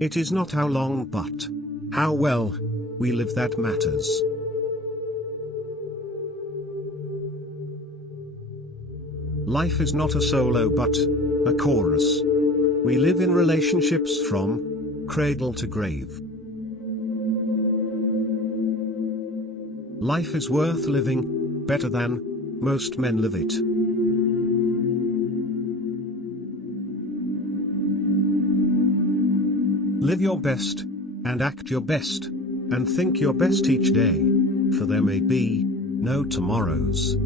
It is not how long but how well we live that matters. Life is not a solo but a chorus. We live in relationships from cradle to grave. Life is worth living, better than most men live it. Live your best, and act your best, and think your best each day, for there may be no tomorrows.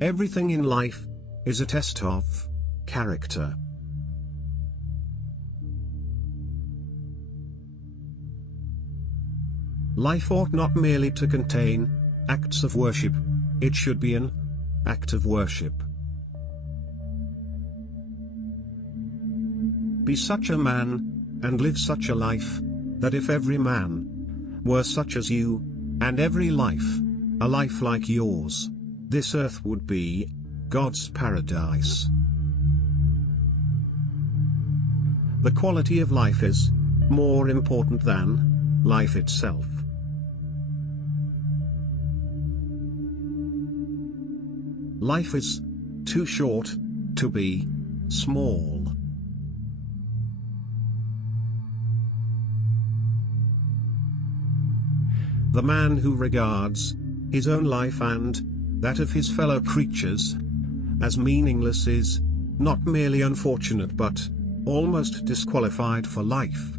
Everything in life is a test of character. Life ought not merely to contain acts of worship, it should be an act of worship. Be such a man, and live such a life, that if every man were such as you, and every life a life like yours, this earth would be God's paradise. The quality of life is more important than life itself. Life is too short to be small. The man who regards his own life and that of his fellow creatures as meaningless is not merely unfortunate but almost disqualified for life.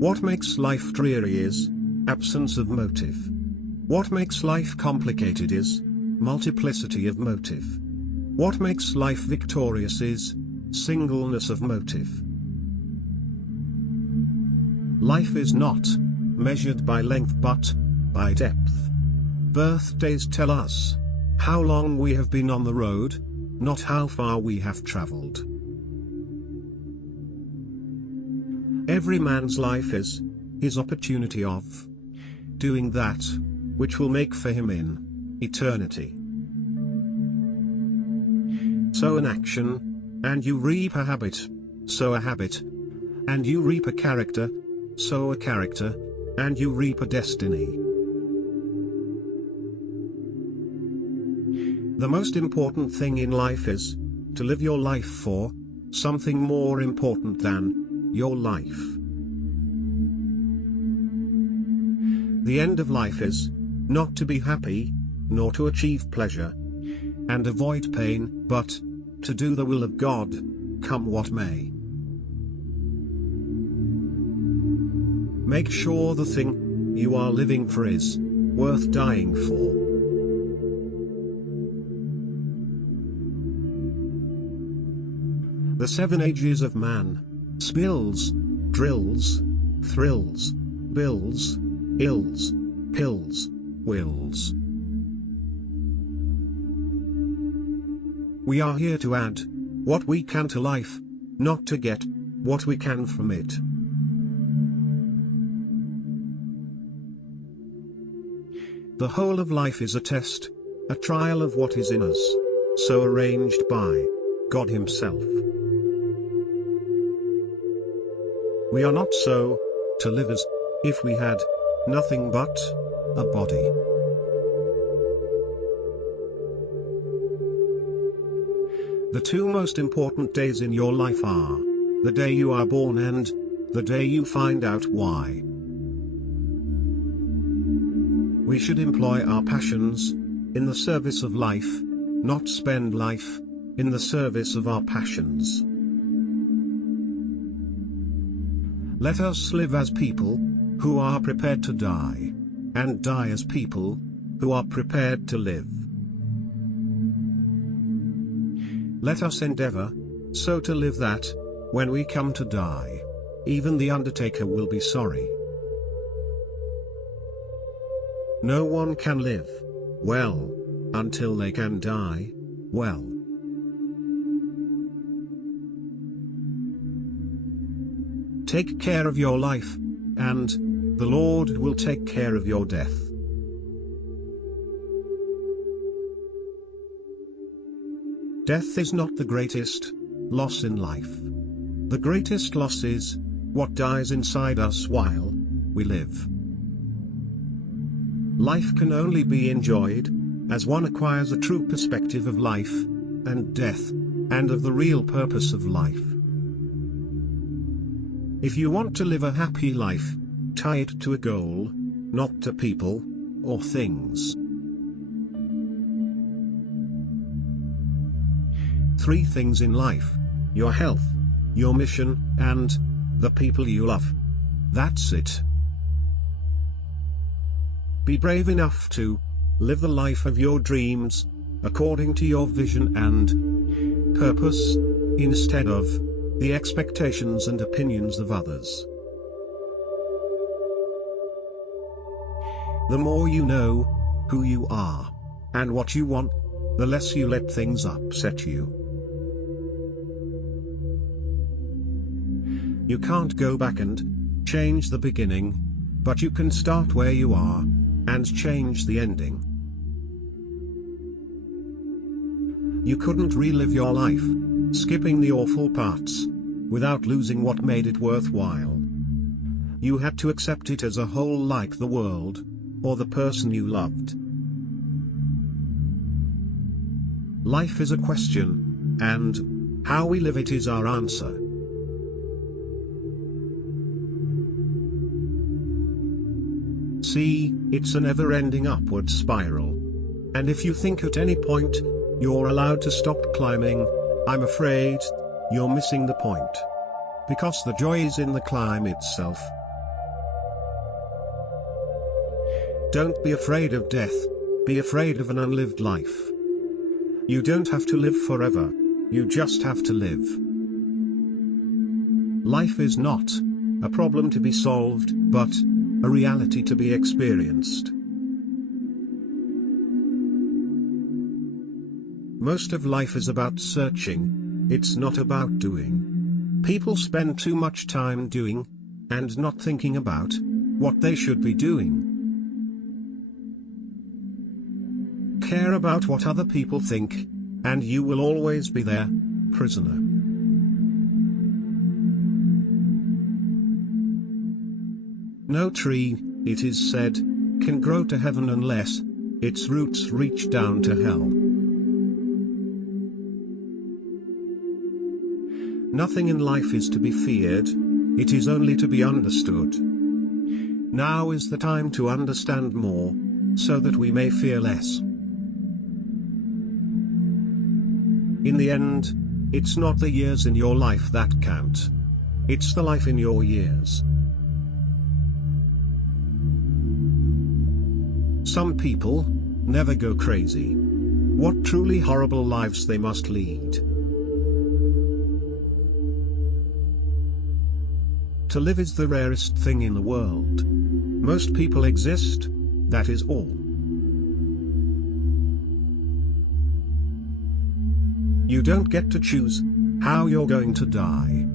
What makes life dreary is absence of motive. What makes life complicated is multiplicity of motive. What makes life victorious is singleness of motive. Life is not measured by length but by depth. Birthdays tell us how long we have been on the road, not how far we have traveled. Every man's life is his opportunity of doing that which will make for him in eternity. Sow an action, and you reap a habit. Sow a habit, and you reap a character. Sow a character, and you reap a destiny. The most important thing in life is to live your life for something more important than your life. The end of life is not to be happy, nor to achieve pleasure and avoid pain, but to do the will of God, come what may. Make sure the thing you are living for is worth dying for. The 7 ages of man: spills, drills, thrills, bills, ills, pills, wills. We are here to add what we can to life, not to get what we can from it. The whole of life is a test, a trial of what is in us, so arranged by God Himself. We are not so to live as if we had nothing but a body. The 2 most important days in your life are the day you are born and the day you find out why. We should employ our passions in the service of life, not spend life in the service of our passions. Let us live as people who are prepared to die, and die as people who are prepared to live. Let us endeavor so to live that, when we come to die, even the undertaker will be sorry. No one can live well until they can die well. Take care of your life, and the Lord will take care of your death. Death is not the greatest loss in life. The greatest loss is what dies inside us while we live. Life can only be enjoyed as one acquires a true perspective of life and death, and of the real purpose of life. If you want to live a happy life, tie it to a goal, not to people or things. 3 things in life: your health, your mission, and the people you love. That's it. Be brave enough to live the life of your dreams, according to your vision and purpose, instead of the expectations and opinions of others. The more you know who you are and what you want, the less you let things upset you. You can't go back and change the beginning, but you can start where you are and change the ending. You couldn't relive your life, skipping the awful parts, without losing what made it worthwhile. You had to accept it as a whole, like the world, or the person you loved. Life is a question, and how we live it is our answer. See, it's a never-ending upward spiral. And if you think at any point you're allowed to stop climbing, I'm afraid you're missing the point. Because the joy is in the climb itself. Don't be afraid of death, be afraid of an unlived life. You don't have to live forever, you just have to live. Life is not a problem to be solved, but a reality to be experienced. Most of life is about searching, it's not about doing. People spend too much time doing, and not thinking about what they should be doing. Care about what other people think, and you will always be their prisoner. No tree, it is said, can grow to heaven unless its roots reach down to hell. Nothing in life is to be feared, it is only to be understood. Now is the time to understand more, so that we may fear less. In the end, it's not the years in your life that count. It's the life in your years. Some people never go crazy. What truly horrible lives they must lead. To live is the rarest thing in the world. Most people exist, that is all. You don't get to choose how you're going to die,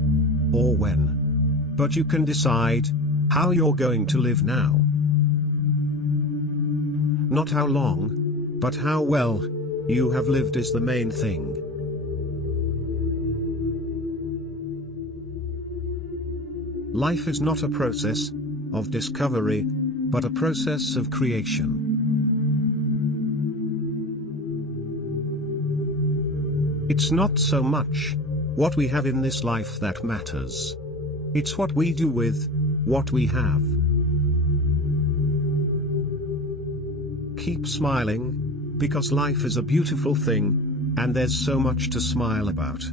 or when. But you can decide how you're going to live now. Not how long, but how well you have lived is the main thing. Life is not a process of discovery, but a process of creation. It's not so much what we have in this life that matters. It's what we do with what we have. Keep smiling, because life is a beautiful thing, and there's so much to smile about.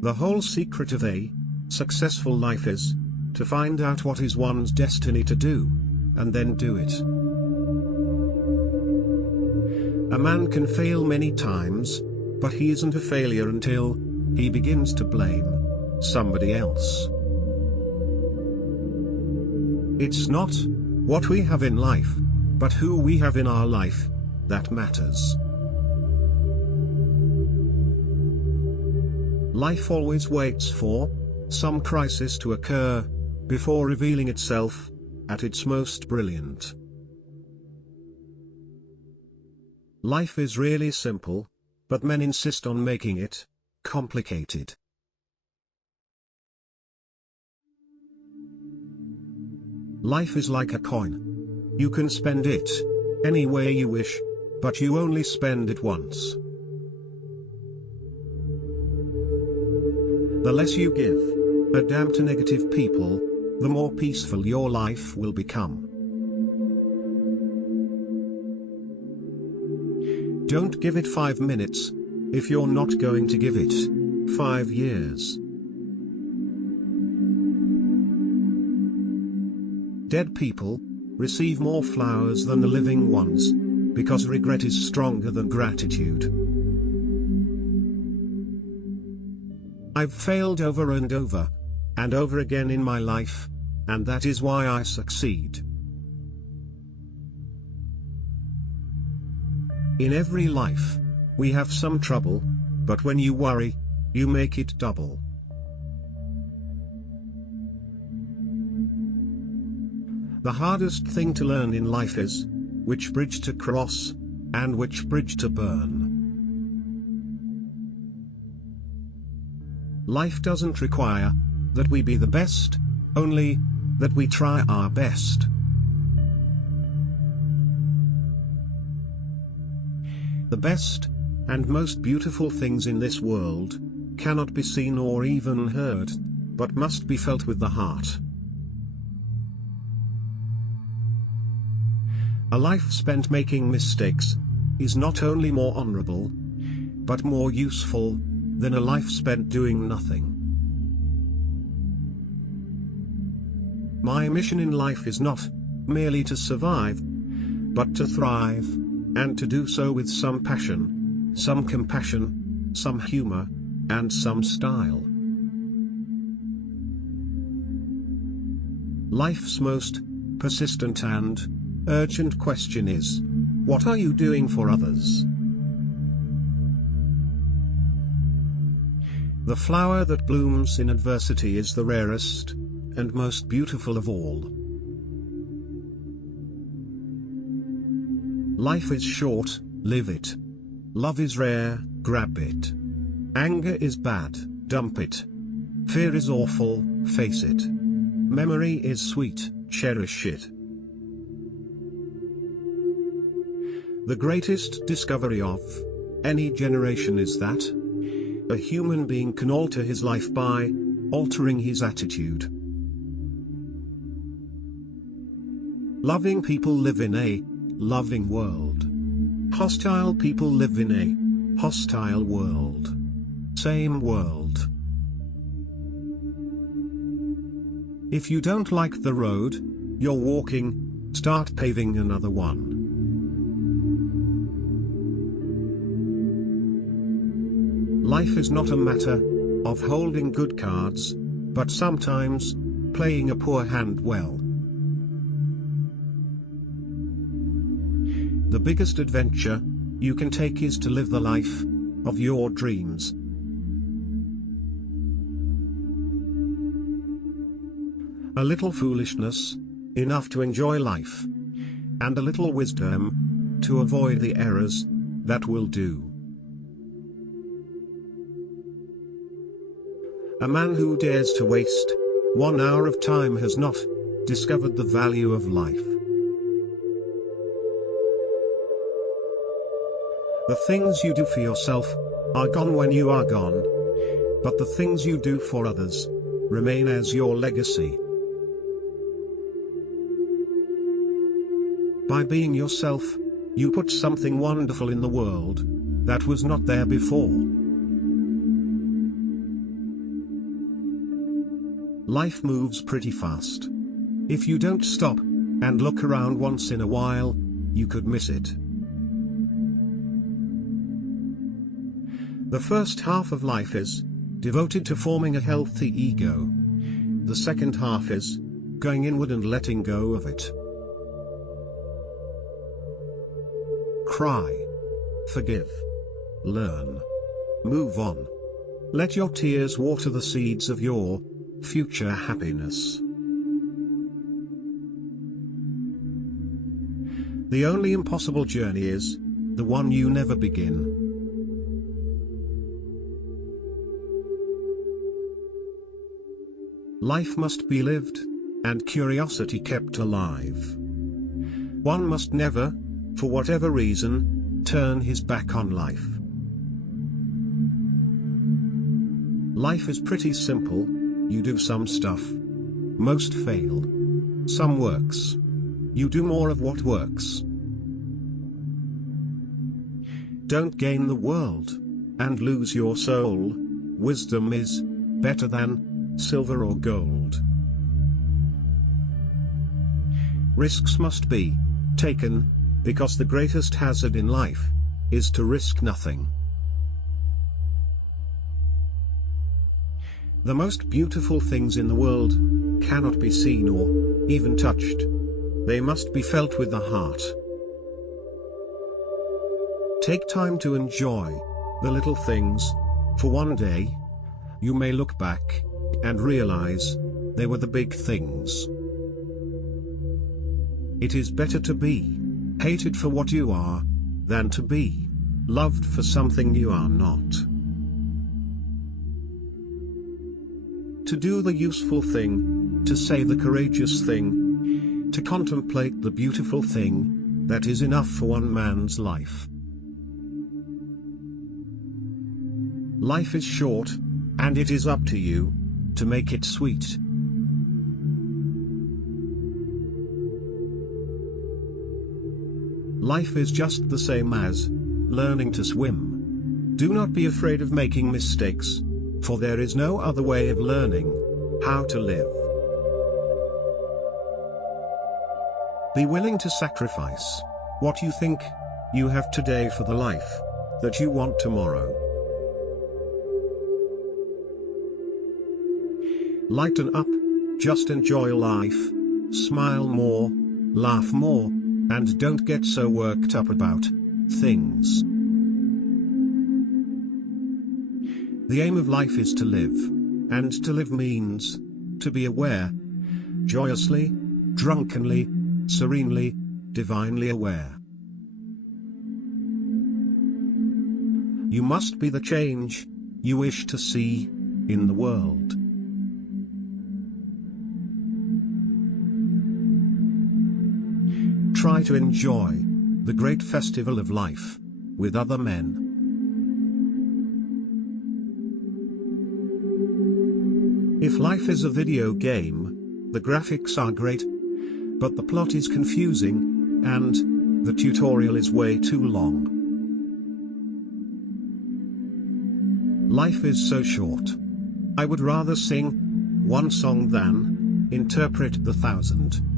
The whole secret of a successful life is to find out what is one's destiny to do, and then do it. A man can fail many times, but he isn't a failure until he begins to blame somebody else. It's not what we have in life, but who we have in our life, that matters. Life always waits for some crisis to occur before revealing itself at its most brilliant. Life is really simple, but men insist on making it complicated. Life is like a coin. You can spend it any way you wish, but you only spend it once. The less you give a damn to negative people, the more peaceful your life will become. Don't give it 5 minutes, if you're not going to give it 5 years. Dead people receive more flowers than the living ones, because regret is stronger than gratitude. I've failed over and over again in my life, and that is why I succeed. In every life, we have some trouble, but when you worry, you make it double. The hardest thing to learn in life is which bridge to cross, and which bridge to burn. Life doesn't require that we be the best, only that we try our best. The best and most beautiful things in this world cannot be seen or even heard, but must be felt with the heart. A life spent making mistakes is not only more honorable, but more useful than a life spent doing nothing. My mission in life is not merely to survive, but to thrive, and to do so with some passion, some compassion, some humor, and some style. Life's most persistent and urgent question is, what are you doing for others? The flower that blooms in adversity is the rarest and most beautiful of all. Life is short, live it. Love is rare, grab it. Anger is bad, dump it. Fear is awful, face it. Memory is sweet, cherish it. The greatest discovery of any generation is that a human being can alter his life by altering his attitude. Loving people live in a loving world. Hostile people live in a hostile world. Same world. If you don't like the road you're walking, start paving another one. Life is not a matter of holding good cards, but sometimes playing a poor hand well. The biggest adventure you can take is to live the life of your dreams. A little foolishness, enough to enjoy life, and a little wisdom to avoid the errors that will do. A man who dares to waste 1 hour of time has not discovered the value of life. The things you do for yourself are gone when you are gone, but the things you do for others remain as your legacy. By being yourself, you put something wonderful in the world that was not there before. Life moves pretty fast. If you don't stop and look around once in a while, you could miss it. The first half of life is devoted to forming a healthy ego. The second half is going inward and letting go of it. Cry. Forgive. Learn. Move on. Let your tears water the seeds of your future happiness. The only impossible journey is the one you never begin. Life must be lived, and curiosity kept alive. One must never, for whatever reason, turn his back on life. Life is pretty simple. You do some stuff. Most fail. Some works. You do more of what works. Don't gain the world, and lose your soul. Wisdom is better than silver or gold. Risks must be taken, because the greatest hazard in life is to risk nothing. The most beautiful things in the world cannot be seen or even touched. They must be felt with the heart. Take time to enjoy the little things, for one day you may look back and realize they were the big things. It is better to be hated for what you are than to be loved for something you are not. To do the useful thing, to say the courageous thing, to contemplate the beautiful thing, that is enough for one man's life. Life is short, and it is up to you to make it sweet. Life is just the same as learning to swim. Do not be afraid of making mistakes, for there is no other way of learning how to live. Be willing to sacrifice what you think you have today for the life that you want tomorrow. Lighten up, just enjoy life, smile more, laugh more, and don't get so worked up about things. The aim of life is to live, and to live means to be aware, joyously, drunkenly, serenely, divinely aware. You must be the change you wish to see in the world. Try to enjoy the great festival of life with other men. If life is a video game, the graphics are great, but the plot is confusing, and the tutorial is way too long. Life is so short. I would rather sing one song than interpret 1,000.